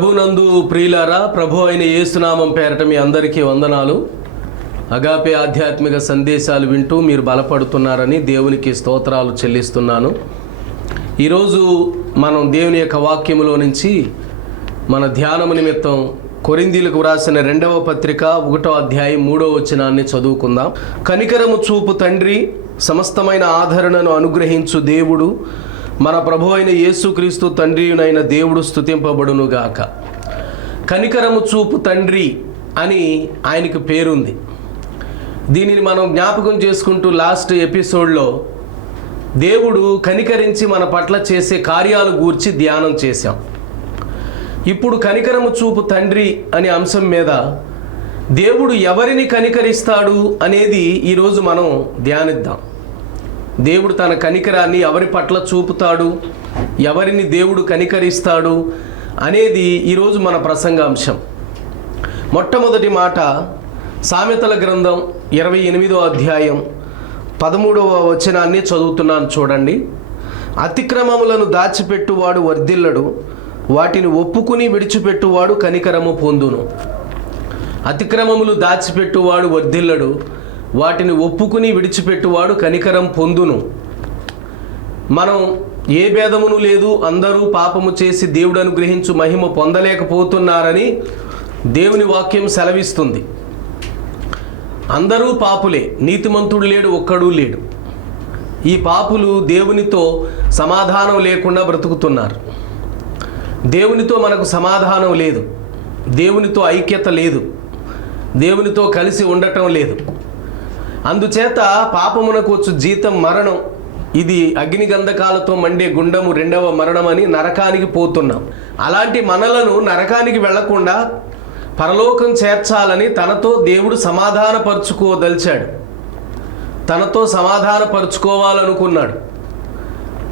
ప్రభునందు ప్రియులారా ప్రభు అయిన యేసునామం పేరట మీ అందరికీ వందనాలు. అగాపే ఆధ్యాత్మిక సందేశాలు వింటూ మీరు బలపడుతున్నారని దేవునికి స్తోత్రాలు చెల్లిస్తున్నాను. ఈరోజు మనం దేవుని యొక్క వాక్యములో నుంచి మన ధ్యానము నిమిత్తం కొరిందీలకు వ్రాసిన రెండవ పత్రిక ఒకటో అధ్యాయం మూడో వచనాన్ని చదువుకుందాం. కనికరము చూపు తండ్రి సమస్తమైన ఆదరణను అనుగ్రహించు దేవుడు. మన ప్రభు అయిన యేసుక్రీస్తు తండ్రియునైన దేవుడు స్తుతింపబడునుగాక. కనికరము చూపు తండ్రి అని ఆయనకు పేరుంది. దీనిని మనం జ్ఞాపకం చేసుకుంటూ లాస్ట్ ఎపిసోడ్లో దేవుడు కనికరించి మన పట్ల చేసే కార్యాలు గూర్చి ధ్యానం చేశాం. ఇప్పుడు కనికరము చూపు తండ్రి అనే అంశం మీద దేవుడు ఎవరిని కనికరిస్తాడు అనేది ఈరోజు మనం ధ్యానిద్దాం. దేవుడు తన కనికరాన్ని ఎవరి పట్ల చూపుతాడు? ఎవరిని దేవుడు కనికరిస్తాడు? అనేది ఈరోజు మన ప్రసంగాంశం. మొట్టమొదటి మాట సామెతల గ్రంథం ఇరవై ఎనిమిదో అధ్యాయం పదమూడవ వచనాన్ని చదువుతున్నాను చూడండి. అతిక్రమములను దాచిపెట్టువాడు వర్ధిల్లడు వాటిని ఒప్పుకుని విడిచిపెట్టువాడు కనికరము పొందును. అతిక్రమములు దాచిపెట్టువాడు వర్ధిల్లడు వాటిని ఒప్పుకుని విడిచిపెట్టువాడు కనికరం పొందును. మనం ఏ భేదమును లేదు అందరూ పాపము చేసి దేవుడు అనుగ్రహించు మహిమ పొందలేకపోతున్నారని దేవుని వాక్యం సెలవిస్తుంది. అందరూ పాపులే నీతిమంతుడు లేడు ఒక్కడూ లేడు. ఈ పాపులు దేవునితో సమాధానం లేకుండా బ్రతుకుతున్నారు. దేవునితో మనకు సమాధానం లేదు. దేవునితో ఐక్యత లేదు. దేవునితో కలిసి ఉండటం లేదు. అందుచేత పాపమునకు వచ్చు జీతం మరణం. ఇది అగ్ని గంధకాలతో మండే గుండము రెండవ మరణం అని నరకానికి పోతున్నాం. అలాంటి మనలను నరకానికి వెళ్ళకుండా పరలోకం చేర్చాలని తనతో దేవుడు సమాధానపరుచుకోదలిచాడు. తనతో సమాధానపరుచుకోవాలనుకున్నాడు.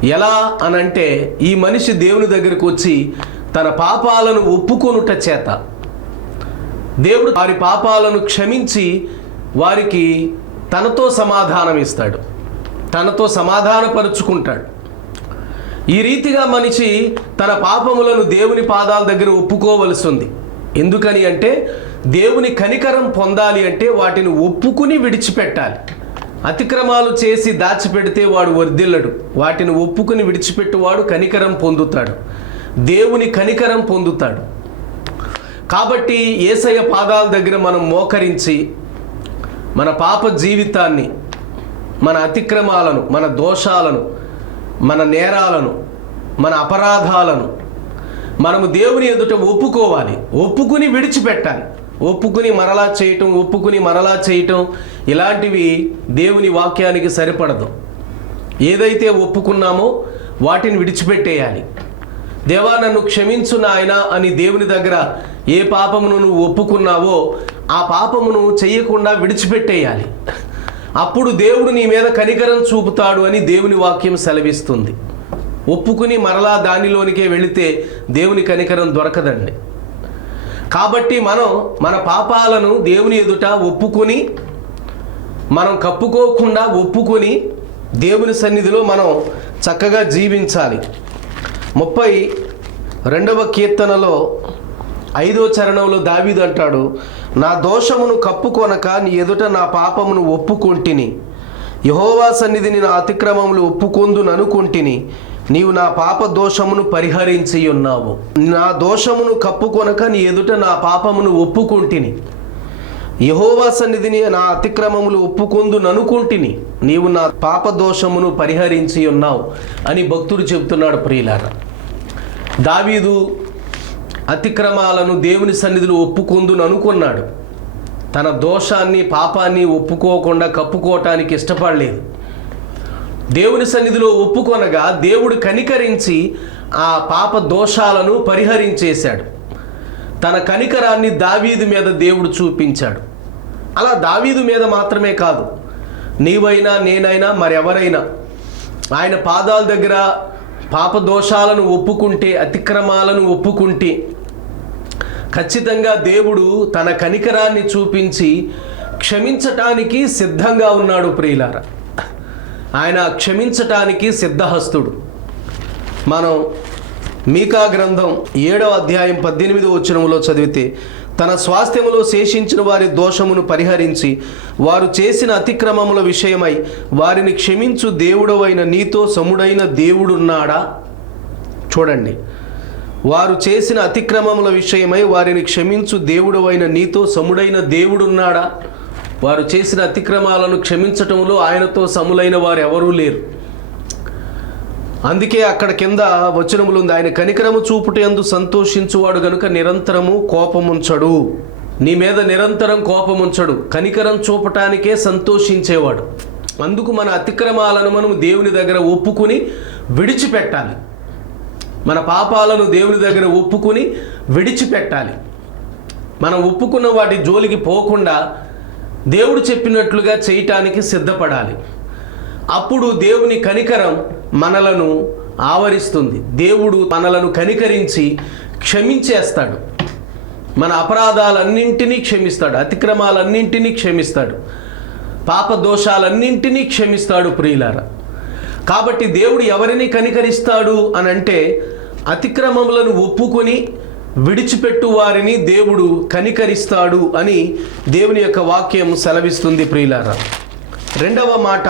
ఎలా అనంటే ఈ మనిషి దేవుని దగ్గరికి వచ్చి తన పాపాలను ఒప్పుకొనుట చేత. దేవుడు వారి పాపాలను క్షమించి వారికి తనతో సమాధానం ఇస్తాడు తనతో సమాధానపరుచుకుంటాడు. ఈ రీతిగా మనిషి తన పాపములను దేవుని పాదాల దగ్గర ఒప్పుకోవలసి ఉంది ఎందుకని అంటే దేవుని కనికరం పొందాలి అంటే వాటిని ఒప్పుకుని విడిచిపెట్టాలి. అతిక్రమాలు చేసి దాచిపెడితే వాడు వర్ధిల్లడు. వాటిని ఒప్పుకుని విడిచిపెట్టువాడు కనికరం పొందుతాడు. దేవుని కనికరం పొందుతాడు. కాబట్టి ఏసయ్య పాదాల దగ్గర మనం మోకరించి మన పాప జీవితాన్ని మన అతిక్రమాలను మన దోషాలను మన నేరాలను మన అపరాధాలను మనము దేవుని ఎదుట ఒప్పుకోవాలి. ఒప్పుకుని విడిచిపెట్టాలి. ఒప్పుకుని మరలా చేయటం ఒప్పుకుని మరలా చేయటం ఇలాంటివి దేవుని వాక్యానికి సరిపడదు. ఏదైతే ఒప్పుకున్నామో వాటిని విడిచిపెట్టేయాలి. దేవా నన్ను క్షమించు నాయన అని దేవుని దగ్గర ఏ పాపమును నువ్వు ఒప్పుకున్నావో ఆ పాపమును చేయకుండా విడిచిపెట్టేయాలి. అప్పుడు దేవుడు నీ మీద కనికరం చూపుతాడు అని దేవుని వాక్యం సెలవిస్తుంది. ఒప్పుకుని మరలా దానిలోనికే వెళితే దేవుని కనికరం దొరకదండి. కాబట్టి మనం మన పాపాలను దేవుని ఎదుట ఒప్పుకొని మనం కప్పుకోకుండా ఒప్పుకొని దేవుని సన్నిధిలో మనం చక్కగా జీవించాలి. ముప్పై రెండవ కీర్తనలో ఐదో చరణంలో దావీదు అంటాడు నా దోషమును కప్పుకొనక నీ ఎదుట నా పాపమును ఒప్పుకొంటిని. యహోవా సన్నిధిని నా అతిక్రమములు ఒప్పుకొందును అనుకుంటిని. నీవు నా పాప దోషమును పరిహరించి ఉన్నావు. నా దోషమును కప్పుకొనక నీ ఎదుట నా పాపమును ఒప్పుకొంటిని. యహోవా సన్నిధిని నా అతిక్రమములు ఒప్పుకొందు ననుకుంటిని. నీవు నా పాప దోషమును పరిహరించి ఉన్నావు అని భక్తుడు చెబుతున్నాడు ప్రియులార. దావీదు అతిక్రమాలను దేవుని సన్నిధిలో ఒప్పుకొందును అనుకున్నాడు తన దోషాన్ని పాపాన్ని ఒప్పుకోకుండా కప్పుకోవటానికి ఇష్టపడలేదు. దేవుని సన్నిధిలో ఒప్పుకొనగా దేవుడు కనికరించి ఆ పాప దోషాలను పరిహరించేశాడు. తన కనికరాన్ని దావీదు మీద దేవుడు చూపించాడు. అలా దావీదు మీద మాత్రమే కాదు. నీవైనా నేనైనా మరెవరైనా ఆయన పాదాల దగ్గర పాప దోషాలను ఒప్పుకుంటే అతిక్రమాలను ఒప్పుకుంటే ఖచ్చితంగా దేవుడు తన కనికరాన్ని చూపించి క్షమించటానికి సిద్ధంగా ఉన్నాడు ప్రియులార. ఆయన క్షమించటానికి సిద్ధహస్తుడు. మనం మీకా గ్రంథం ఏడవ అధ్యాయం పద్దెనిమిది వచనంలో చదివితే తన స్వాస్థ్యములో శేషించిన వారి దోషమును పరిహరించి వారు చేసిన అతిక్రమముల విషయమై వారిని క్షమించు దేవుడవైన నీతో సముడైన దేవుడున్నాడా? చూడండి. వారు చేసిన అతిక్రమముల విషయమై వారిని క్షమించు దేవుడవైన నీతో సముడైన దేవుడున్నాడా? వారు చేసిన అతిక్రమాలను క్షమించటంలో ఆయనతో సములైన వారు ఎవరూ లేరు. అందుకే అక్కడ కింద వచనములు ఉంది ఆయన కనికరము చూపుట ఎందు సంతోషించువాడు గనుక నిరంతరము కోపముంచడు. నీ మీద నిరంతరం కోపముంచడు. కనికరం చూపటానికే సంతోషించేవాడు. అందుకు మన అతిక్రమాలను మనం దేవుని దగ్గర ఒప్పుకుని విడిచిపెట్టాలి. మన పాపాలను దేవుని దగ్గర ఒప్పుకుని విడిచిపెట్టాలి. మనం ఒప్పుకున్న వాటి జోలికి పోకుండా దేవుడు చెప్పినట్లుగా చేయటానికి సిద్ధపడాలి. అప్పుడు దేవుని కనికరం మనలను ఆవరిస్తుంది. దేవుడు మనలను కనికరించి క్షమించేస్తాడు. మన అపరాధాలన్నింటినీ క్షమిస్తాడు. అతిక్రమాలన్నింటినీ క్షమిస్తాడు. పాప దోషాలన్నింటినీ క్షమిస్తాడు ప్రియులార. కాబట్టి దేవుడు ఎవరిని కనికరిస్తాడు అని అంటే అతిక్రమములను ఒప్పుకొని విడిచిపెట్టు వారిని దేవుడు కనికరిస్తాడు అని దేవుని యొక్క వాక్యం సెలవిస్తుంది ప్రియులారా. రెండవ మాట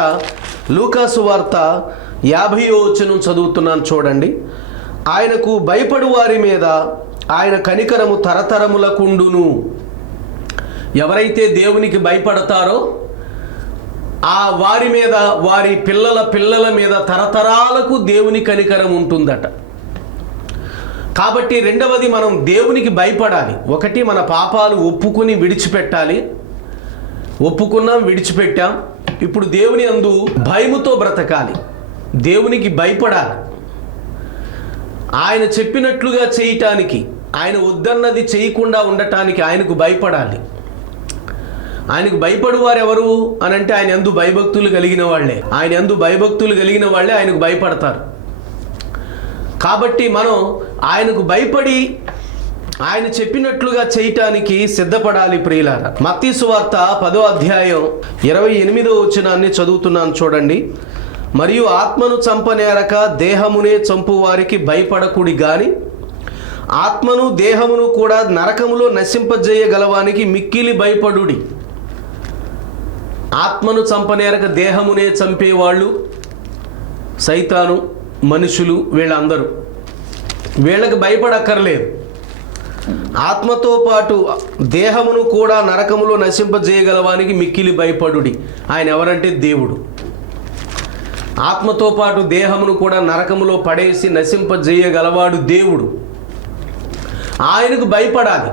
లూకాసు వార్త యాభై వచనం చదువుతున్నాను చూడండి. ఆయనకు భయపడు వారి మీద ఆయన కనికరము తరతరములకుండును. ఎవరైతే దేవునికి భయపడతారో ఆ వారి మీద వారి పిల్లల పిల్లల మీద తరతరాలకు దేవుని కనికరం ఉంటుందట. కాబట్టి రెండవది మనం దేవునికి భయపడాలి. ఒకటి మన పాపాలు ఒప్పుకుని విడిచిపెట్టాలి. ఒప్పుకున్నాం విడిచిపెట్టాం. ఇప్పుడు దేవుని అందు భయముతో బ్రతకాలి. దేవునికి భయపడాలి. ఆయన చెప్పినట్లుగా చేయటానికి ఆయన వద్దన్నది చేయకుండా ఉండటానికి ఆయనకు భయపడాలి. ఆయనకు భయపడు వారు ఎవరు అని అంటే ఆయన ఎందు భయభక్తులు కలిగిన వాళ్ళే. ఆయన ఎందు భయభక్తులు కలిగిన వాళ్ళే ఆయనకు భయపడతారు. కాబట్టి మనం ఆయనకు భయపడి ఆయన చెప్పినట్లుగా చేయటానికి సిద్ధపడాలి ప్రియులార. మత్తీ సువార్త పదో అధ్యాయం ఇరవై ఎనిమిదో వచ్చినాన్ని చదువుతున్నాను చూడండి. మరియు ఆత్మను చంపనేరక దేహమునే చంపు వారికి భయపడకుడి గాని. ఆత్మను దేహమును కూడా నరకములో నశింపజేయగలవానికి మిక్కిలి భయపడుడి. ఆత్మను చంపనేరక దేహమునే చంపేవాళ్ళు సైతాను మనుషులు వీళ్ళందరూ. వీళ్ళకి భయపడక్కర్లేదు. ఆత్మతో పాటు దేహమును కూడా నరకములో నశింపజేయగలవానికి మిక్కిలి భయపడుడి. ఆయన ఎవరంటే దేవుడు. ఆత్మతో పాటు దేహమును కూడా నరకములో పడేసి నశింపజేయగలవాడు దేవుడు. ఆయనకు భయపడాలి.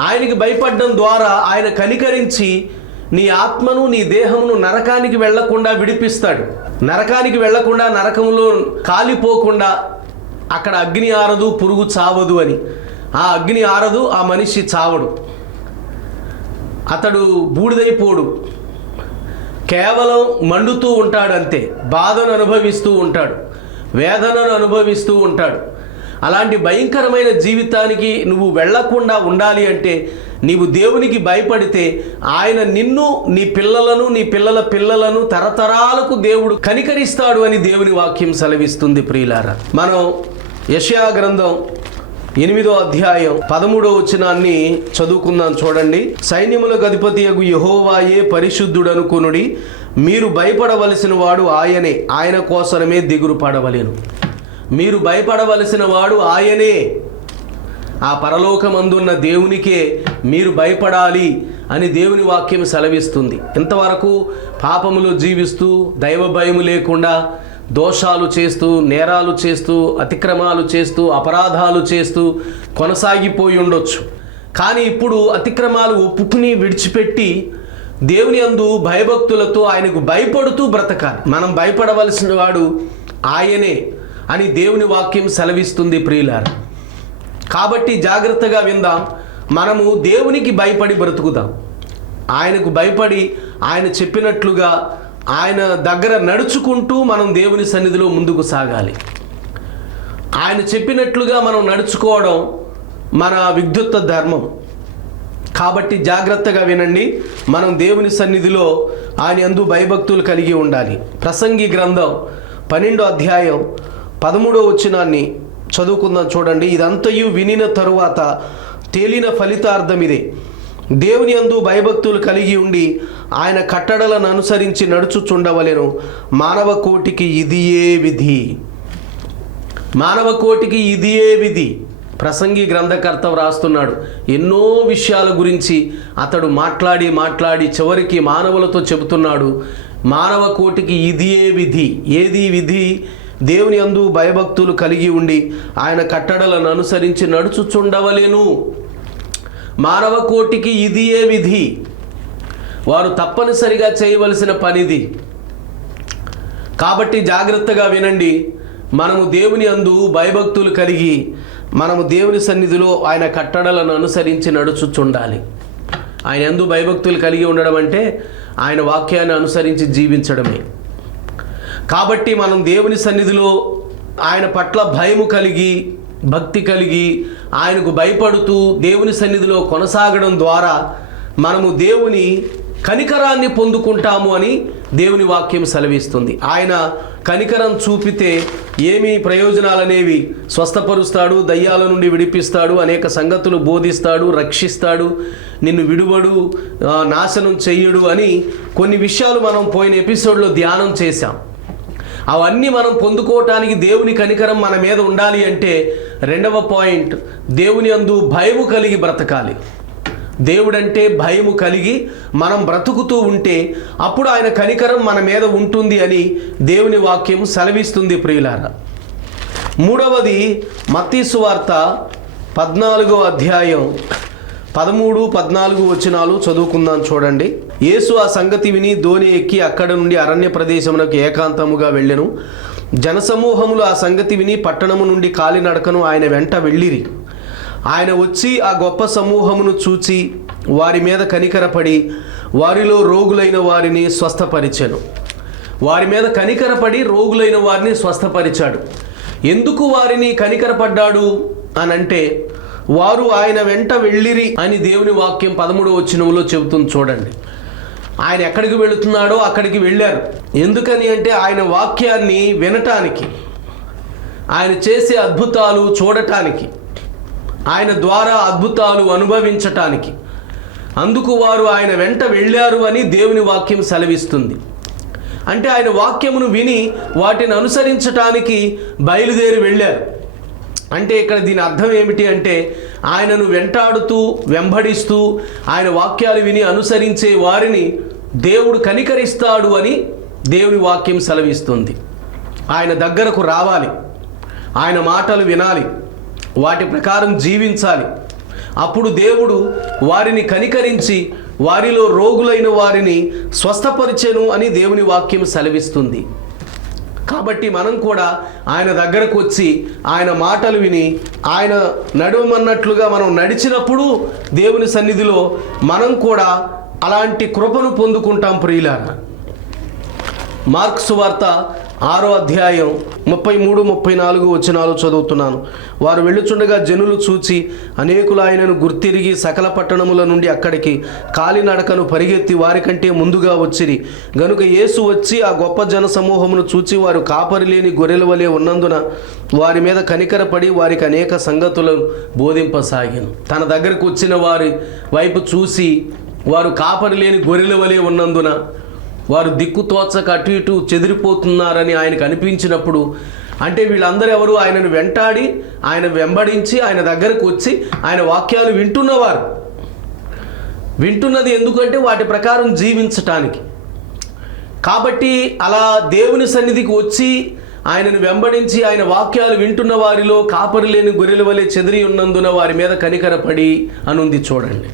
ఆయనకి భయపడడం ద్వారా ఆయన కనికరించి నీ ఆత్మను నీ దేహమును నరకానికి వెళ్ళకుండా విడిపిస్తాడు. నరకానికి వెళ్ళకుండా నరకములో కాలిపోకుండా అక్కడ అగ్ని ఆరదు పురుగు చావదు అని. ఆ అగ్ని ఆరదు ఆ మనిషి చావడు. అతడు బూడిదైపోడు. కేవలం మండుతూ ఉంటాడు అంతే బాధను అనుభవిస్తూ ఉంటాడు వేదనను అనుభవిస్తూ ఉంటాడు. అలాంటి భయంకరమైన జీవితానికి నువ్వు వెళ్ళకుండా ఉండాలి అంటే నీవు దేవునికి భయపడితే ఆయన నిన్ను నీ పిల్లలను నీ పిల్లల పిల్లలను తరతరాలకు దేవుడు కనికరిస్తాడు అని దేవుని వాక్యం సెలవిస్తుంది ప్రియులారా. మనం యషయా గ్రంథం ఎనిమిదో అధ్యాయం పదమూడో వచనాన్ని చదువుకుందాం చూడండి. సైన్యములకు అధిపతి యగు యహోవాయే పరిశుద్ధుడనుకునుడి మీరు భయపడవలసిన వాడు ఆయనే ఆయన కోసమే దిగురు పడవలేను. మీరు భయపడవలసిన వాడు ఆయనే. ఆ పరలోకమందున్న దేవునికే మీరు భయపడాలి అని దేవుని వాక్యం సెలవిస్తుంది. ఇంతవరకు పాపములు జీవిస్తూ దైవ భయము లేకుండా దోషాలు చేస్తూ నేరాలు చేస్తూ అతిక్రమాలు చేస్తూ అపరాధాలు చేస్తూ కొనసాగిపోయి ఉండొచ్చు. కానీ ఇప్పుడు అతిక్రమాలు ఒప్పుకుని విడిచిపెట్టి దేవుని అందు భయభక్తులతో ఆయనకు భయపడుతూ బ్రతకాలి. మనం భయపడవలసిన వాడు ఆయనే అని దేవుని వాక్యం సెలవిస్తుంది ప్రియులారా. కాబట్టి జాగ్రత్తగా విందాం. మనము దేవునికి భయపడి బ్రతుకుదాం. ఆయనకు భయపడి ఆయన చెప్పినట్లుగా ఆయన దగ్గర నడుచుకుంటూ మనం దేవుని సన్నిధిలో ముందుకు సాగాలి. ఆయన చెప్పినట్లుగా మనం నడుచుకోవడం మన విద్యుత్ ధర్మం. కాబట్టి జాగ్రత్తగా వినండి మనం దేవుని సన్నిధిలో ఆయన అందు భయభక్తులు కలిగి ఉండాలి. ప్రసంగి గ్రంథం పన్నెండో అధ్యాయం పదమూడో వచనాన్ని చదువుకుందాం చూడండి. ఇదంతయు వినిన తరువాత తేలిన ఫలితార్థం ఇదే. దేవుని అందు భయభక్తులు కలిగి ఉండి ఆయన కట్టడలను అనుసరించి నడుచుచుండవలెను. మానవ కోటికి ఇదియే విధి. మానవ కోటికి ఇదియే విధి. ప్రసంగి గ్రంథకర్త వ్రాస్తున్నాడు ఎన్నో విషయాల గురించి అతడు మాట్లాడి మాట్లాడి చివరికి మానవులతో చెబుతున్నాడు మానవ కోటికి ఇదియే విధి. ఏది విధి? దేవుని అందు భయభక్తులు కలిగి ఉండి ఆయన కట్టడలను అనుసరించి నడుచుచుండవలేను. మానవ కోటికి ఇదియే విధి. వారు తప్పనిసరిగా చేయవలసిన పనిది. కాబట్టి జాగ్రత్తగా వినండి మనము దేవుని అందు భయభక్తులు కలిగి మనము దేవుని సన్నిధిలో ఆయన కట్టడలను అనుసరించి నడుచుచుండాలి. ఆయన ఎందు భయభక్తులు కలిగి ఉండడం అంటే ఆయన వాక్యాన్ని అనుసరించి జీవించడమే. కాబట్టి మనం దేవుని సన్నిధిలో ఆయన పట్ల భయము కలిగి భక్తి కలిగి ఆయనకు భయపడుతూ దేవుని సన్నిధిలో కొనసాగడం ద్వారా మనము దేవుని కనికరాన్ని పొందుకుంటాము అని దేవుని వాక్యం సెలవిస్తుంది. ఆయన కనికరం చూపితే ఏమి ప్రయోజనాలనేవి స్వస్థపరుస్తాడు దయ్యాల నుండి విడిపిస్తాడు అనేక సంగతులు బోధిస్తాడు రక్షిస్తాడు నిన్ను విడువడు నాశనం చెయ్యడు అని కొన్ని విషయాలు మనం పోయిన ఎపిసోడ్లో ధ్యానం చేశాం. అవన్నీ మనం పొందుకోవటానికి దేవుని కనికరం మన మీద ఉండాలి అంటే రెండవ పాయింట్ దేవుని అందు భయము కలిగి బ్రతకాలి. దేవుడంటే భయము కలిగి మనం బ్రతుకుతూ ఉంటే అప్పుడు ఆయన కనికరం మన మీద ఉంటుంది అని దేవుని వాక్యం సెలవిస్తుంది ప్రియులారా. మూడవది మత్తీసు వార్త పద్నాలుగో అధ్యాయం పదమూడు పద్నాలుగు వచనాలు చదువుకుందాం చూడండి. యేసు ఆ సంగతి విని ధోని ఎక్కి అక్కడ నుండి అరణ్య ప్రదేశమునకు ఏకాంతముగా వెళ్ళెను. జనసమూహములు ఆ సంగతి విని పట్టణము నుండి కాలినడకను ఆయన వెంట వెళ్ళిరి. ఆయన వచ్చి ఆ గొప్ప సమూహమును చూచి వారి మీద కనికరపడి వారిలో రోగులైన వారిని స్వస్థపరిచాను. వారి మీద కనికరపడి రోగులైన వారిని స్వస్థపరిచాడు. ఎందుకు వారిని కనికరపడ్డాడు అని అంటే వారు ఆయన వెంట వెళ్ళిరి అని దేవుని వాక్యం పదమూడవ వచ్చినములో చెబుతుంది చూడండి. ఆయన ఎక్కడికి వెళుతున్నాడో అక్కడికి వెళ్ళారు. ఎందుకని అంటే ఆయన వాక్యాన్ని వినటానికి ఆయన చేసే అద్భుతాలు చూడటానికి ఆయన ద్వారా అద్భుతాలు అనుభవించటానికి. అందుకు వారు ఆయన వెంట వెళ్ళారు అని దేవుని వాక్యం సెలవిస్తుంది. అంటే ఆయన వాక్యమును విని వాటిని అనుసరించటానికి బయలుదేరి వెళ్ళారు. అంటే ఇక్కడ దీని అర్థం ఏమిటి అంటే ఆయనను వెంటాడుతూ వెంబడిస్తూ ఆయన వాక్యాలు విని అనుసరించే వారిని దేవుడు కనికరిస్తాడు అని దేవుని వాక్యం సెలవిస్తుంది. ఆయన దగ్గరకు రావాలి. ఆయన మాటలు వినాలి. వాటి ప్రకారం జీవించాలి. అప్పుడు దేవుడు వారిని కనికరించి వారిలో రోగులైన వారిని స్వస్థపరిచెను అని దేవుని వాక్యం సెలవిస్తుంది. కాబట్టి మనం కూడా ఆయన దగ్గరకు వచ్చి ఆయన మాటలు విని ఆయన నడవమన్నట్లుగా మనం నడిచినప్పుడు దేవుని సన్నిధిలో మనం కూడా అలాంటి కృపను పొందుకుంటాం ప్రియులారా. మార్క్స్ వార్త ఆరో అధ్యాయం ముప్పై మూడు ముప్పై నాలుగు వచనాలు చదువుతున్నాను. వారు వెళ్ళుచుండగా జనులు చూచి అనేకులు ఆయనను గుర్తిరిగి సకల పట్టణముల నుండి అక్కడికి కాలినడకను పరిగెత్తి వారికంటే ముందుగా వచ్చిరి. గనుక యేసు వచ్చి ఆ గొప్ప జన సమూహమును చూచి వారు కాపరి లేని గొర్రెల వలె ఉన్నందున వారి మీద కనికరపడి వారికి అనేక సంగతులను బోధింపసాగాను. తన దగ్గరకు వచ్చిన వారి వైపు చూసి వారు కాపరి లేని గొర్రెల వలె ఉన్నందున వారు దిక్కు తోచక అటు ఇటు చెదిరిపోతున్నారని ఆయనకు అనిపించినప్పుడు అంటే వీళ్ళందరూ ఎవరు? ఆయనను వెంటాడి ఆయన వెంబడించి ఆయన దగ్గరకు వచ్చి ఆయన వాక్యాలు వింటున్నవారు. వింటున్నది ఎందుకంటే వాటి ప్రకారం జీవించటానికి. కాబట్టి అలా దేవుని సన్నిధికి వచ్చి ఆయనను వెంబడించి ఆయన వాక్యాలు వింటున్న వారిలో కాపరి లేని గొర్రెల వలె చెదిరి ఉన్నందున వారి మీద కనికరపడి అనుంది చూడండి.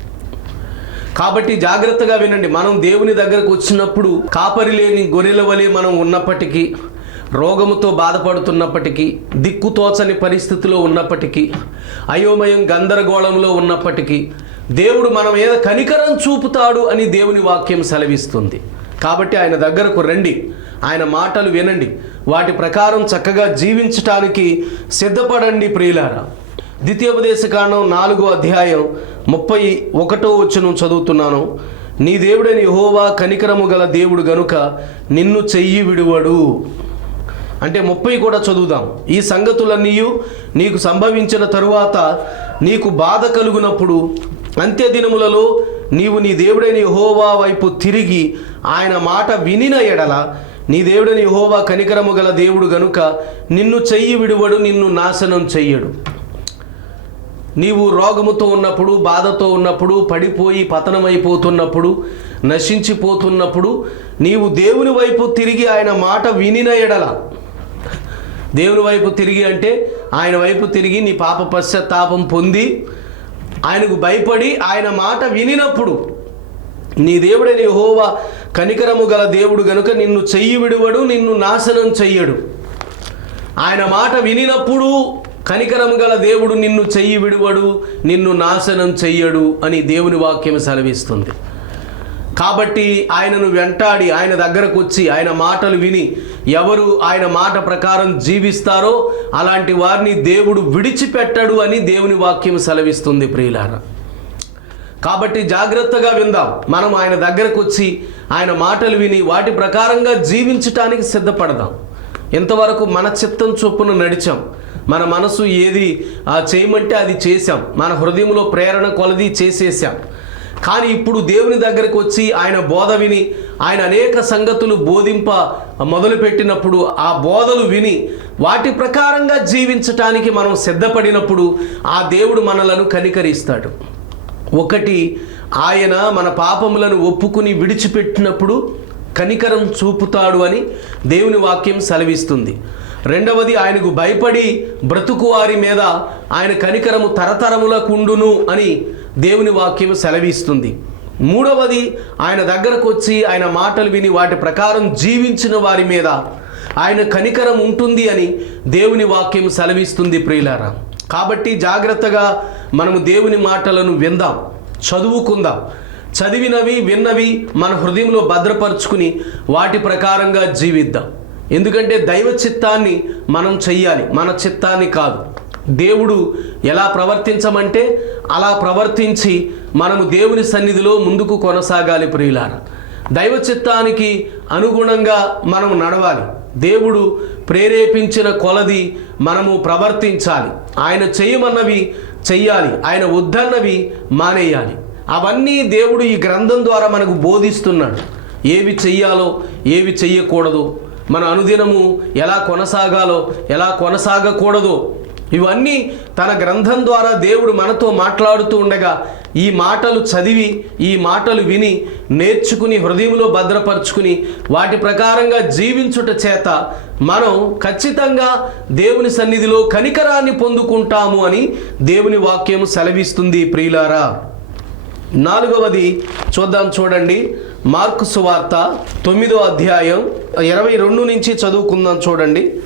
కాబట్టి జాగ్రత్తగా వినండి. మనం దేవుని దగ్గరకు వచ్చినప్పుడు కాపరి లేని గొర్రెల వలె మనం ఉన్నప్పటికీ రోగముతో బాధపడుతున్నప్పటికీ దిక్కుతోచని పరిస్థితిలో ఉన్నప్పటికీ అయోమయం గందరగోళంలో ఉన్నప్పటికీ దేవుడు మన మీద కనికరం చూపుతాడు అని దేవుని వాక్యం సెలవిస్తుంది. కాబట్టి ఆయన దగ్గరకు రండి. ఆయన మాటలు వినండి. వాటి ప్రకారం చక్కగా జీవించటానికి సిద్ధపడండి ప్రియులారా. ద్వితీయోపదేశకాండం నాలుగో అధ్యాయం ముప్పై ఒకటో వచ్చును చదువుతున్నాను. నీ దేవుడని యహోవా కనికరము గల దేవుడు గనుక నిన్ను చెయ్యి విడువడు. అంటే ముప్పై కూడా చదువుదాం. ఈ సంగతులన్నీ నీకు సంభవించిన తరువాత నీకు బాధ కలుగునప్పుడు అంత్య దినములలో నీవు నీ దేవుడైన యహోవా వైపు తిరిగి ఆయన మాట వినిన ఎడల నీ దేవుడైన యహోవా కనికరము గల దేవుడు గనుక నిన్ను చెయ్యి విడువడు నిన్ను నాశనం చెయ్యడు. నీవు రోగముతో ఉన్నప్పుడు బాధతో ఉన్నప్పుడు పడిపోయి పతనమైపోతున్నప్పుడు నశించిపోతున్నప్పుడు నీవు దేవుని వైపు తిరిగి ఆయన మాట వినిన ఎడల. దేవుని వైపు తిరిగి అంటే ఆయన వైపు తిరిగి నీ పాప పశ్చాత్తాపం పొంది ఆయనకు భయపడి ఆయన మాట వినినప్పుడు నీ దేవుడే నీ హోవ కనికరము గల దేవుడు గనుక నిన్ను చెయ్యి విడువడు నిన్ను నాశనం చెయ్యడు. ఆయన మాట వినినప్పుడు కనికరము గల దేవుడు నిన్ను చెయ్యి విడువడు నిన్ను నాశనం చెయ్యడు అని దేవుని వాక్యం సెలవిస్తుంది. కాబట్టి ఆయనను వెంటాడి ఆయన దగ్గరకు వచ్చి ఆయన మాటలు విని ఎవరు ఆయన మాట ప్రకారం జీవిస్తారో అలాంటి వారిని దేవుడు విడిచిపెట్టడు అని దేవుని వాక్యం సెలవిస్తుంది ప్రియులారా. కాబట్టి జాగ్రత్తగా విందాం. మనం ఆయన దగ్గరకు వచ్చి ఆయన మాటలు విని వాటి ప్రకారంగా జీవించటానికి సిద్ధపడదాం. ఇంతవరకు మన చిత్తం చొప్పున నడిచాం. మన మనసు ఏది చేయమంటే అది చేశాం. మన హృదయంలో ప్రేరణ కొలది చేసేసాం కానీ ఇప్పుడు దేవుని దగ్గరకు వచ్చి ఆయన బోధ విని ఆయన అనేక సంగతులు బోధింప మొదలుపెట్టినప్పుడు ఆ బోధలు విని వాటి ప్రకారంగా జీవించటానికి మనం సిద్ధపడినప్పుడు ఆ దేవుడు మనలను కనికరిస్తాడు. ఒకటి ఆయన మన పాపములను ఒప్పుకుని విడిచిపెట్టినప్పుడు కనికరం చూపుతాడు అని దేవుని వాక్యం సెలవిస్తుంది. రెండవది ఆయనకు భయపడి బ్రతుకు వారి మీద ఆయన కనికరము తరతరములకుండును అని దేవుని వాక్యం సెలవిస్తుంది. మూడవది ఆయన దగ్గరకు వచ్చి ఆయన మాటలు విని వాటి ప్రకారం జీవించిన వారి మీద ఆయన కనికరం ఉంటుంది అని దేవుని వాక్యం సెలవిస్తుంది ప్రియులారా. కాబట్టి జాగ్రత్తగా మనము దేవుని మాటలను విందాం చదువుకుందాం. చదివినవి విన్నవి మన హృదయంలో భద్రపరుచుకుని వాటి ప్రకారంగా జీవిద్దాం. ఎందుకంటే దైవ చిత్తాన్ని మనం చెయ్యాలి. మన చిత్తాన్ని కాదు. దేవుడు ఎలా ప్రవర్తించమంటే అలా ప్రవర్తించి మనము దేవుని సన్నిధిలో ముందుకు కొనసాగాలి ప్రియులారా. దైవ చిత్తానికి అనుగుణంగా మనము నడవాలి. దేవుడు ప్రేరేపించిన కొలది మనము ప్రవర్తించాలి. ఆయన చేయమన్నవి చెయ్యాలి. ఆయన వద్దన్నవి మానేయాలి. అవన్నీ దేవుడు ఈ గ్రంథం ద్వారా మనకు బోధిస్తున్నాడు. ఏవి చెయ్యాలో ఏవి చెయ్యకూడదు మన అనుదినము ఎలా కొనసాగాలో ఎలా కొనసాగకూడదో ఇవన్నీ తన గ్రంథం ద్వారా దేవుడు మనతో మాట్లాడుతూ ఉండగా ఈ మాటలు చదివి ఈ మాటలు విని నేర్చుకుని హృదయంలో భద్రపరుచుకుని వాటి ప్రకారంగా జీవించుట చేత మనం ఖచ్చితంగా దేవుని సన్నిధిలో కనికరాన్ని పొందుకుంటాము అని దేవుని వాక్యం సెలవిస్తుంది ప్రియులారా. నాలుగవది చూద్దాం చూడండి. మార్కు సువార్త తొమ్మిదో అధ్యాయం ఇరవై రెండు నుంచి చదువుకుందాం చూడండి.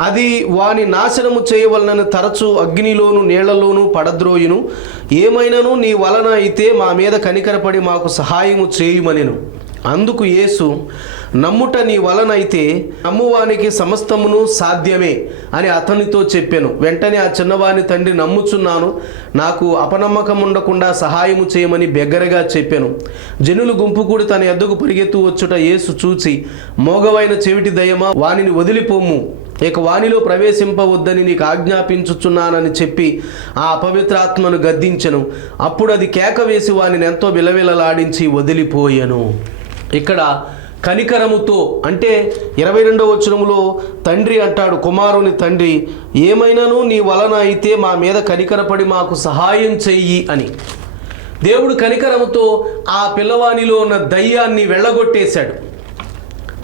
అది వాని నాశనము చేయవలనని తరచు అగ్నిలోను నీళ్ళలోను పడద్రోయును. ఏమైనను నీ వలన అయితే మా మీద కనికరపడి మాకు సహాయము చేయుమనెను. అందుకు యేసు నమ్ముట నీ వలనైతే నమ్మువానికి సమస్తమును సాధ్యమే అని అతనితో చెప్పాను. వెంటనే ఆ చిన్నవాని తండ్రి నమ్ముచున్నాను. నాకు అపనమ్మకం ఉండకుండా సహాయము చేయమని బెగ్గరగా చెప్పాను. జనులు గుంపు కూడి తన ఎద్దకు పరిగెత్తు వచ్చుట యేసు చూచి మోగవైన చెవిటి దయమా వానిని వదిలిపోము ఇక వానిలో ప్రవేశింపవద్దని నీకు ఆజ్ఞాపించుచున్నానని చెప్పి ఆ అపవిత్రాత్మను గద్దించెను. అప్పుడు అది కేక వేసి వానిని ఎంతో విలవిలలాడించి వదిలిపోయెను. ఇక్కడ కనికరముతో అంటే ఇరవై రెండవ వచనంలో తండ్రి అంటాడు కుమారుని తండ్రి ఏమైనాను నీ వలన అయితే మా మీద కనికరపడి మాకు సహాయం చెయ్యి అని. దేవుడు కనికరముతో ఆ పిల్లవానిలో ఉన్న దయ్యాన్ని వెళ్ళగొట్టేశాడు.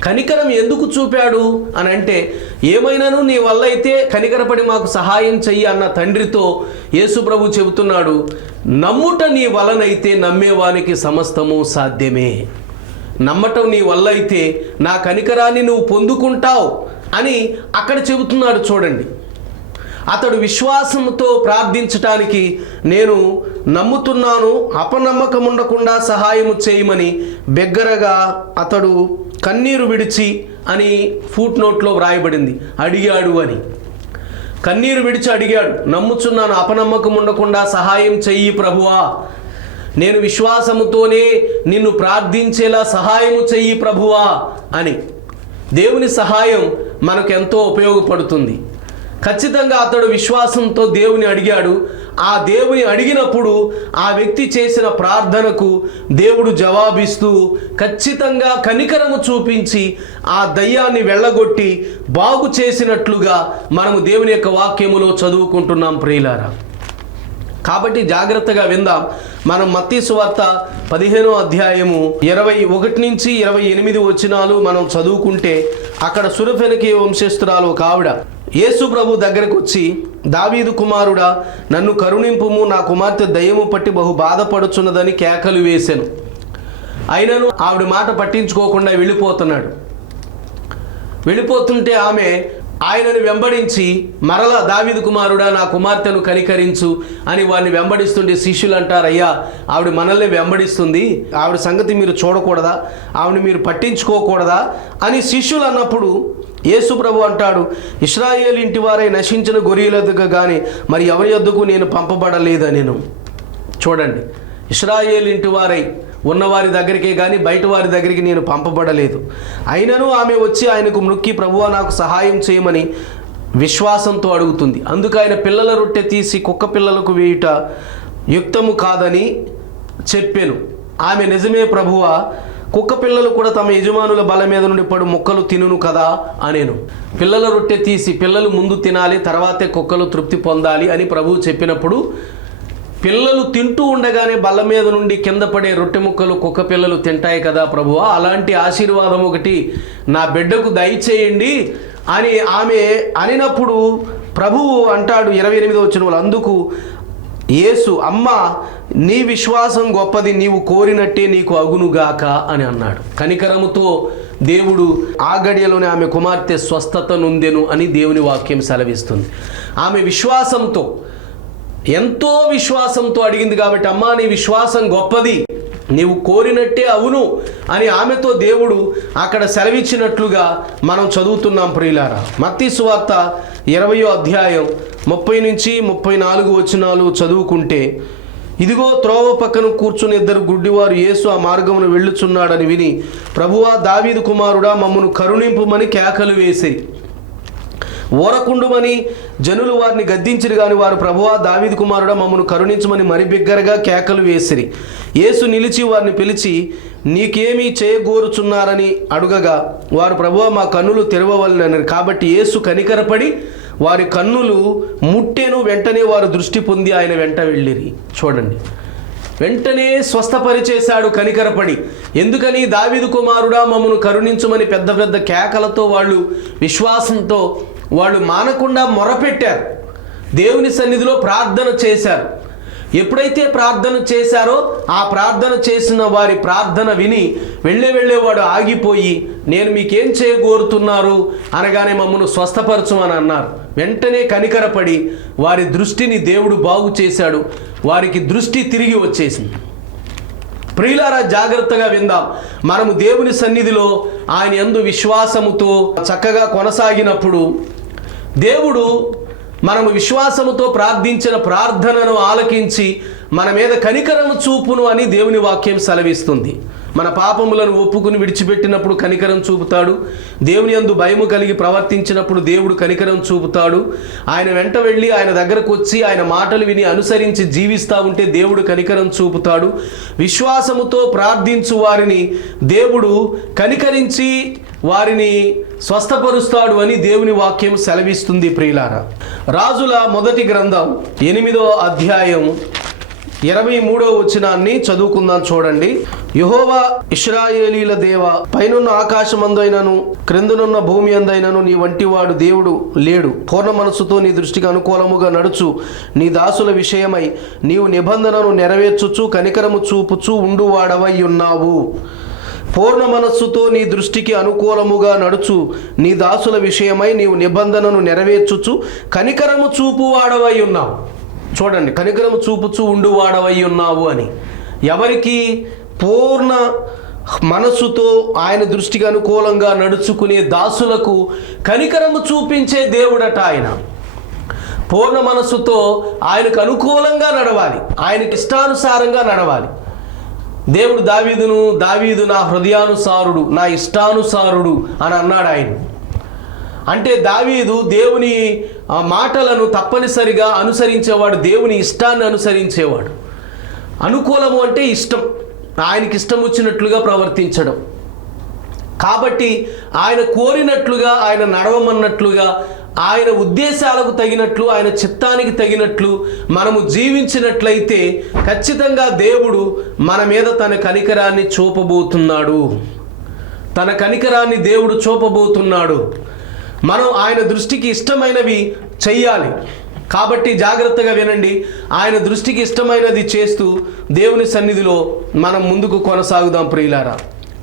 కనికరం ఎందుకు చూపాడు అని అంటే ఏమైనాను నీ వల్ల అయితే కనికరపడి మాకు సహాయం చెయ్యి అన్న తండ్రితో యేసుప్రభు చెబుతున్నాడు నమ్ముట నీ వలనైతే నమ్మేవానికి సమస్తము సాధ్యమే నమ్మటం నీ వల్ల అయితే నా కనికరాన్ని నువ్వు పొందుకుంటావు అని అక్కడ చెబుతున్నాడు చూడండి. అతడు విశ్వాసంతో ప్రార్థించటానికి నేను నమ్ముతున్నాను అపనమ్మకం ఉండకుండా సహాయము చేయమని బిగ్గరగా అతడు కన్నీరు విడిచి అని ఫూట్ నోట్లో వ్రాయబడింది. అడిగాడు అని. కన్నీరు విడిచి అడిగాడు. నమ్ముచున్నాను అపనమ్మకం ఉండకుండా సహాయం చెయ్యి ప్రభువా నేను విశ్వాసముతోనే నిన్ను ప్రార్థించేలా సహాయము చెయ్యి ప్రభువా అని. దేవుని సహాయం మనకు ఎంతో ఉపయోగపడుతుంది. ఖచ్చితంగా అతడు విశ్వాసంతో దేవుని అడిగాడు. ఆ దేవుని అడిగినప్పుడు ఆ వ్యక్తి చేసిన ప్రార్థనకు దేవుడు జవాబిస్తూ ఖచ్చితంగా కనికరము చూపించి ఆ దయ్యాన్ని వెళ్ళగొట్టి బాగు చేసినట్లుగా మనము దేవుని యొక్క వాక్యములో చదువుకుంటున్నాం ప్రియులారా. కాబట్టి జాగ్రత్తగా విందాం. మనం మత్తి సువార్త పదిహేనో అధ్యాయము ఇరవై ఒకటి నుంచి ఇరవై ఎనిమిది వచనాలు మనం చదువుకుంటే అక్కడ సురఫెనకి వంశస్థురాలు ఒక ఆవిడ. యేసు ప్రభు దగ్గరకు వచ్చి దావీదు కుమారుడా నన్ను కరుణింపుము నా కుమార్తె దయ్యము పట్టి బహు బాధపడుచున్నదని కేకలు వేశాను అయినను ఆవిడ మాట పట్టించుకోకుండా వెళ్ళిపోతున్నాడు. వెళ్ళిపోతుంటే ఆమె ఆయనను వెంబడించి మరలా దావిదు కుమారుడా నా కుమార్తెను కనికరించు అని వాడిని వెంబడిస్తుంటే శిష్యులు అంటారు అయ్యా ఆవిడ మనల్ని వెంబడిస్తుంది ఆవిడ సంగతి మీరు చూడకూడదా ఆవిడ మీరు పట్టించుకోకూడదా? అని శిష్యులు అన్నప్పుడు యేసు ప్రభు అంటాడు ఇస్రాయేల్ ఇంటి వారై నశించిన గొర్రెలదుగా కానీ మరి ఎవరి యొద్దకు నేను పంపబడలేదా నేను? చూడండి ఇస్రాయేల్ ఇంటి వారై ఉన్నవారి దగ్గరికే కానీ బయట వారి దగ్గరికి నేను పంపబడలేదు. అయినను ఆమె వచ్చి ఆయనకు మృక్కి ప్రభువా నాకు సహాయం చేయమని విశ్వాసంతో అడుగుతుంది. అందుకు ఆయన పిల్లల రొట్టె తీసి కుక్క పిల్లలకు వేయుట యుక్తము కాదని చెప్పాను. ఆమె నిజమే ప్రభువా కుక్క పిల్లలు కూడా తమ యజమానుల బల మీద నుండి పడు మొక్కలు తినును కదా అనేను. పిల్లల రొట్టె తీసి పిల్లలు ముందు తినాలి తర్వాతే కుక్కలు తృప్తి పొందాలి అని ప్రభువు చెప్పినప్పుడు పిల్లలు తింటూ ఉండగానే బల్ల మీద నుండి కింద పడే రొట్టె ముక్కలు కుక్క పిల్లలు తింటాయి కదా ప్రభువా? అలాంటి ఆశీర్వాదం ఒకటి నా బిడ్డకు దయచేయండి అని ఆమె అనినప్పుడు ప్రభువు అంటాడు ఇరవై ఎనిమిది వచ్చిన వాళ్ళు అందుకు యేసు అమ్మ నీ విశ్వాసం గొప్పది నీవు కోరినట్టే నీకు అగునుగాక అని అన్నాడు. కనికరముతో దేవుడు ఆ గడియలోనే ఆమె కుమార్తె స్వస్థత నొందెను అని దేవుని వాక్యం సెలవిస్తుంది. ఆమె విశ్వాసంతో ఎంతో విశ్వాసంతో అడిగింది కాబట్టి అమ్మా నీ విశ్వాసం గొప్పది. నీవు కోరినట్టే అవును అని ఆమెతో దేవుడు అక్కడ సెలవిచ్చినట్లుగా మనం చదువుతున్నాం ప్రియులారా. మత్తి సువార్త ఇరవయో అధ్యాయం ముప్పై నుంచి ముప్పై నాలుగు వచనాలు చదువుకుంటే ఇదిగో త్రోవ పక్కన కూర్చుని ఇద్దరు గుడ్డివారు యేసు ఆ మార్గమును వెళ్ళుచున్నాడని విని ప్రభువా దావీదు కుమారుడా మమ్మను కరుణింపుమని కేకలు వేసేయి. ఓరకుండుమని జనులు వారిని గద్దించిరు గాని వారు ప్రభువా దావీదు కుమారుడ మమ్మను కరుణించమని మరి బిగ్గరగా కేకలు వేసిరి. యేసు నిలిచి వారిని పిలిచి నీకేమీ చేయగోరుచున్నారని అడుగగా వారు ప్రభువా మా కన్నులు తెరవవలనన్నారు కాబట్టి యేసు కనికరపడి వారి కన్నులు ముట్టెను వెంటనే వారు దృష్టి పొంది ఆయన వెంట వెళ్ళిరి. చూడండి. వెంటనే స్వస్థపరిచేశాడు కనికరపడి. ఎందుకని? దావిదు కుమారుడా మమ్మను కరుణించమని పెద్ద పెద్ద కేకలతో వాళ్ళు విశ్వాసంతో వాళ్ళు మానకుండా మొరపెట్టారు. దేవుని సన్నిధిలో ప్రార్థన చేశారు. ఎప్పుడైతే ప్రార్థన చేశారో ఆ ప్రార్థన చేసిన వారి ప్రార్థన విని వెళ్ళే వెళ్ళేవాడు ఆగిపోయి నేను మీకేం చేయగోరుతున్నారు? అనగానే మమ్మను స్వస్థపరచమని అన్నారు. వెంటనే కనికరపడి వారి దృష్టిని దేవుడు బాగు చేశాడు. వారికి దృష్టి తిరిగి వచ్చేసింది. ప్రియులారా జాగ్రత్తగా విందాం. మనము దేవుని సన్నిధిలో ఆయన ఎందు విశ్వాసముతో చక్కగా కొనసాగినప్పుడు దేవుడు మనము విశ్వాసముతో ప్రార్థించిన ప్రార్థనను ఆలకించి మన మీద కనికరము చూపును అని దేవుని వాక్యం సెలవిస్తుంది. మన పాపములను ఒప్పుకుని విడిచిపెట్టినప్పుడు కనికరం చూపుతాడు. దేవుని యందు భయము కలిగి ప్రవర్తించినప్పుడు దేవుడు కనికరం చూపుతాడు. ఆయన వెంట వెళ్ళి ఆయన దగ్గరకు వచ్చి ఆయన మాటలు విని అనుసరించి జీవిస్తూ ఉంటే దేవుడు కనికరం చూపుతాడు. విశ్వాసముతో ప్రార్థించు వారిని దేవుడు కనికరించి వారిని స్వస్థపరుస్తాడు అని దేవుని వాక్యం సెలవిస్తుంది ప్రియులారా. రాజుల మొదటి గ్రంథం ఎనిమిదో అధ్యాయం ఇరవై మూడో వచనాన్ని చదువుకుందాం చూడండి. యహోవా ఇస్రాయేలీల దేవ పైనున్న ఆకాశమందైనను క్రిందనున్న భూమి అందైనను నీ వంటివాడు దేవుడు లేడు. పూర్ణ మనస్సుతో నీ దృష్టికి అనుకూలముగా నడుచు. నీ దాసుల విషయమై నీవు నిబంధనను నెరవేర్చుచు కనికరము చూపుచు ఉండువాడవై ఉన్నావు. పూర్ణ మనస్సుతో నీ దృష్టికి అనుకూలముగా నడుచు. నీ దాసుల విషయమై నీవు నిబంధనను నెరవేర్చుచు కనికరము చూపువాడవై ఉన్నావు. చూడండి కనికరము చూపుచు ఉండువాడవై ఉన్నావు అని. ఎవరికి పూర్ణ మనస్సుతో ఆయన దృష్టికి అనుకూలంగా నడుచుకునే దాసులకు కనికరము చూపించే దేవుడట ఆయన. పూర్ణ మనస్సుతో ఆయనకు అనుకూలంగా నడవాలి ఆయనకి ఇష్టానుసారంగా నడవాలి. దేవుడు దావీదును దావీదు నా హృదయానుసారుడు నా ఇష్టానుసారుడు అని అన్నాడు ఆయన. అంటే దావీదు దేవుని మాటలను తప్పనిసరిగా అనుసరించేవాడు దేవుని ఇష్టాన్ని అనుసరించేవాడు. అనుకూలము అంటే ఇష్టం. ఆయనకి ఇష్టం వచ్చినట్లుగా ప్రవర్తించడం. కాబట్టి ఆయన కోరినట్లుగా ఆయన నడవమన్నట్లుగా ఆయన ఉద్దేశాలకు తగినట్లు ఆయన చిత్తానికి తగినట్లు మనము జీవించినట్లయితే ఖచ్చితంగా దేవుడు మన మీద తన కనికరాన్ని చూపబోతున్నాడు. తన కనికరాన్ని దేవుడు చూపబోతున్నాడు. మనం ఆయన దృష్టికి ఇష్టమైనవి చెయ్యాలి. కాబట్టి జాగ్రత్తగా వినండి. ఆయన దృష్టికి ఇష్టమైనది చేస్తూ దేవుని సన్నిధిలో మనం ముందుకు కొనసాగుదాం ప్రియులారా.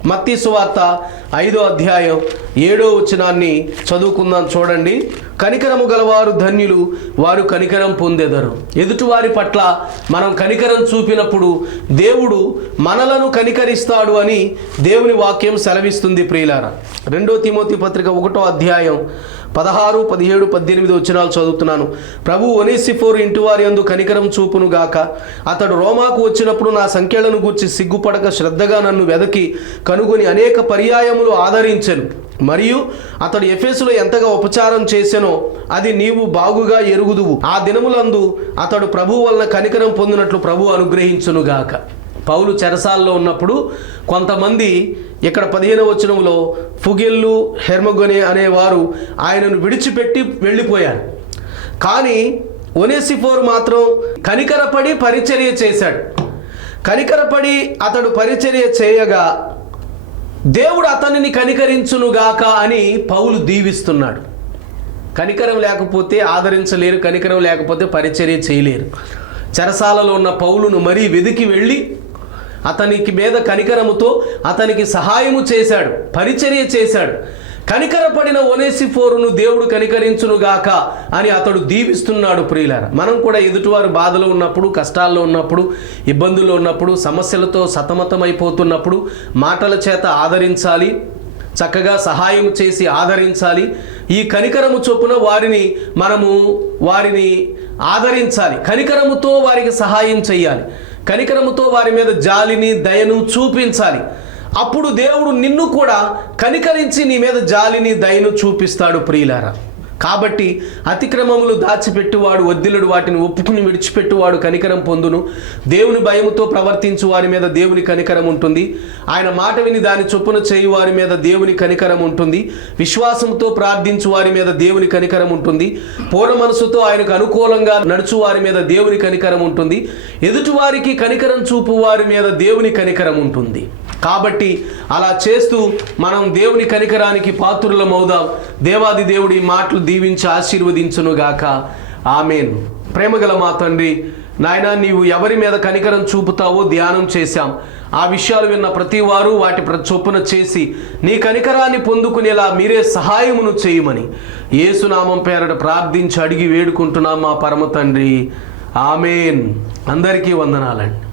మత్తి సువార్త ఐదో అధ్యాయం ఏడో వచనాన్ని చదువుకుందాం చూడండి. కనికరము గలవారు ధన్యులు వారు కనికరం పొందెదరు. ఎదుటివారి పట్ల మనం కనికరం చూపినప్పుడు దేవుడు మనలను కనికరిస్తాడు అని దేవుని వాక్యం సెలవిస్తుంది ప్రియులార. రెండో తిమోతి పత్రిక ఒకటో అధ్యాయం పదహారు పదిహేడు పద్దెనిమిది వచనాలు చదువుతున్నాను. ప్రభు ఒనేసిఫోర్ ఇంటి వారి యందు కనికరం చూపును గాక అతడు రోమాకు వచ్చినప్పుడు నా సంఖ్యలను గూర్చి సిగ్గుపడక శ్రద్ధగా నన్ను వెదకి కనుగొని అనేక పర్యాయములు ఆదరించెను. మరియు అతడు ఎఫెసులో ఎంతగా ఉపచారం చేసెనో అది నీవు బాగుగా ఎరుగుదువు. ఆ దినములందు అతడు ప్రభు వలన కనికరం పొందినట్లు ప్రభు అనుగ్రహించునుగాక పౌలు చెరసాల్లో ఉన్నప్పుడు కొంతమంది ఇక్కడ పదిహేను వచనంలో ఫుగెల్లు హెర్మగొనే అనేవారు ఆయనను విడిచిపెట్టి వెళ్ళిపోయారు. కానీ ఒనేసిఫోర్ మాత్రం కనికరపడి పరిచర్య చేశాడు. కనికరపడి అతడు పరిచర్య చేయగా దేవుడు అతనిని కనికరించునుగాక అని పౌలు దీవిస్తున్నాడు. కనికరం లేకపోతే ఆదరించలేరు కనికరం లేకపోతే పరిచర్య చేయలేరు. చెరసాలలో ఉన్న పౌలును మరీ వెదికి వెళ్ళి అతనికి మీద కనికరముతో అతనికి సహాయము చేశాడు పరిచర్య చేశాడు. కనికరపడిన ఒనేసిఫోరును దేవుడు కనికరించునుగాక అని అతడు దీవిస్తున్నాడు ప్రియులార. మనం కూడా ఎదుటివారు బాధలో ఉన్నప్పుడు కష్టాల్లో ఉన్నప్పుడు ఇబ్బందుల్లో ఉన్నప్పుడు సమస్యలతో సతమతమైపోతున్నప్పుడు మాటల చేత ఆదరించాలి చక్కగా సహాయం చేసి ఆదరించాలి ఈ కనికరము చొప్పున వారిని మనము వారిని ఆదరించాలి. కనికరముతో వారికి సహాయం చేయాలి. కనికరముతో వారి మీద జాలిని దయను చూపించాలి. అప్పుడు దేవుడు నిన్ను కూడా కనికరించి నీ మీద జాలిని దయను చూపిస్తాడు ప్రియులారా. కాబట్టి అతిక్రమములు దాచిపెట్టువాడు వద్దిలుడు వాటిని ఒప్పుకుని విడిచిపెట్టువాడు కనికరం పొందును. దేవుని భయముతో ప్రవర్తించు వారి మీద దేవుని కనికరం ఉంటుంది. ఆయన మాట విని దాని చొప్పున చేయు వారి మీద దేవుని కనికరం ఉంటుంది. విశ్వాసంతో ప్రార్థించు వారి మీద దేవుని కనికరం ఉంటుంది. పూర్ణ మనసుతో ఆయనకు అనుకూలంగా నడుచు వారి మీద దేవుని కనికరం ఉంటుంది. ఎదుటివారికి కనికరం చూపు వారి మీద దేవుని కనికరం ఉంటుంది. కాబట్టి అలా చేస్తూ మనం దేవుని కనికరానికి పాత్రులమవుదాం. దేవాది దేవుడి మాటలు దీవించి ఆశీర్వదించునుగాక ఆమెన్. ప్రేమగల మా తండ్రి నాయన నీవు ఎవరి మీద కనికరం చూపుతావో ధ్యానం చేశాం. ఆ విషయాలు విన్న ప్రతి వారు వాటి ప్ర చొప్పున చేసి నీ కనికరాన్ని పొందుకునేలా మీరే సహాయమును చేయమని. ఏసునామం పేరట ప్రార్థించి అడిగి వేడుకుంటున్నాం మా పరమ తండ్రి. ఆమెన్. అందరికీ వందనాలండి.